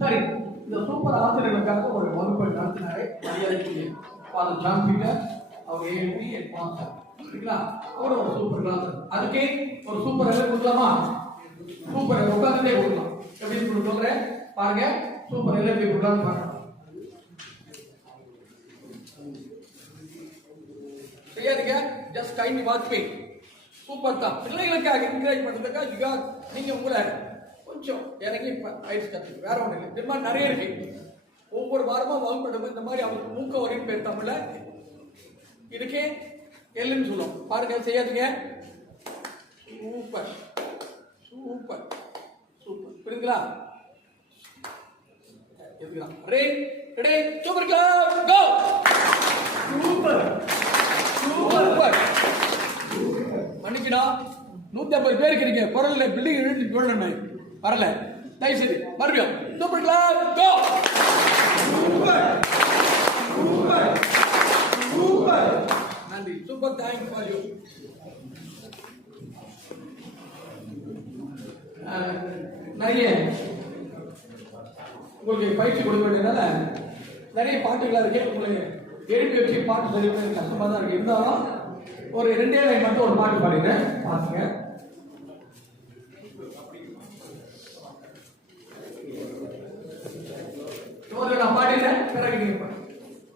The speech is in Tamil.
சரி இந்த சூப்பர் ஆசிரியர்களுக்காக ஒரு வகுப்பை நடத்தினாரே மரியாதைக்கு ஃபாதர் ஜான் பீட்டர் அவர் ஏஎல்டி என் பாஸ்டர் சரிங்களா? அவர் ஒரு சூப்பர் கிளாஸ் அதுக்கே ஒரு சூப்பர் எல்லாம் கொடுக்கலாமா? சூப்பர் உட்காந்துட்டே கொடுக்கலாம். எப்படி சொல்றேன்? பாருங்க சூப்பர் எல்லாம் எப்படி கொடுக்கலாம்னு பாருங்க. செய்யாதீங்க. Just time watch me super தான். பிள்ளைகளுக்காக என்கரேஜ் பண்ணுறதுக்காக யுகா நீங்கள் உங்களை கொஞ்சம் இறங்கி பயிற்சி கற்றுக்கு வேற ஒன்றும் இல்லை. இந்த மாதிரி நிறைய இருக்கு. ஒவ்வொரு வாரமா வகுப்பு எடுக்கும் இந்த மாதிரி அவருக்கு மூக்க வரையும் பேர் தமிழ்ல. இதுக்கே எல்லுன்னு சொல்லுவோம் பாருங்க செய்யாதீங்க. சூப்பர். சூப்பர். சூப்பர். புரியுதுங்களா எதுக்குதான் ரே ready? Super club. Go super. Super. மன்னிக்கணும் நூத்தி ஐம்பது பேர் இருக்கிறீங்க. குரல்ல பில்டிங் எழுதி போடணும் வரல. தயவு செய்து மறுபடியும் சூப்பர் கிளப் கோ நன்றி. சூப்பர் தேங்க் ஃபார் யூ நிறைய உங்களுக்கு பயிற்சி கொடுக்க வேண்டியதால நிறைய பாட்டுகளாக இருக்கு. உங்களுக்கு எழுப்பி வச்சு பாட்டு சொல்லி கஷ்டமாக தான் இருக்கு. இருந்தாலும் ஒரு ரெண்டே லைன் மட்டும் ஒரு பாட்டு பாடிடுறேன் பாருங்க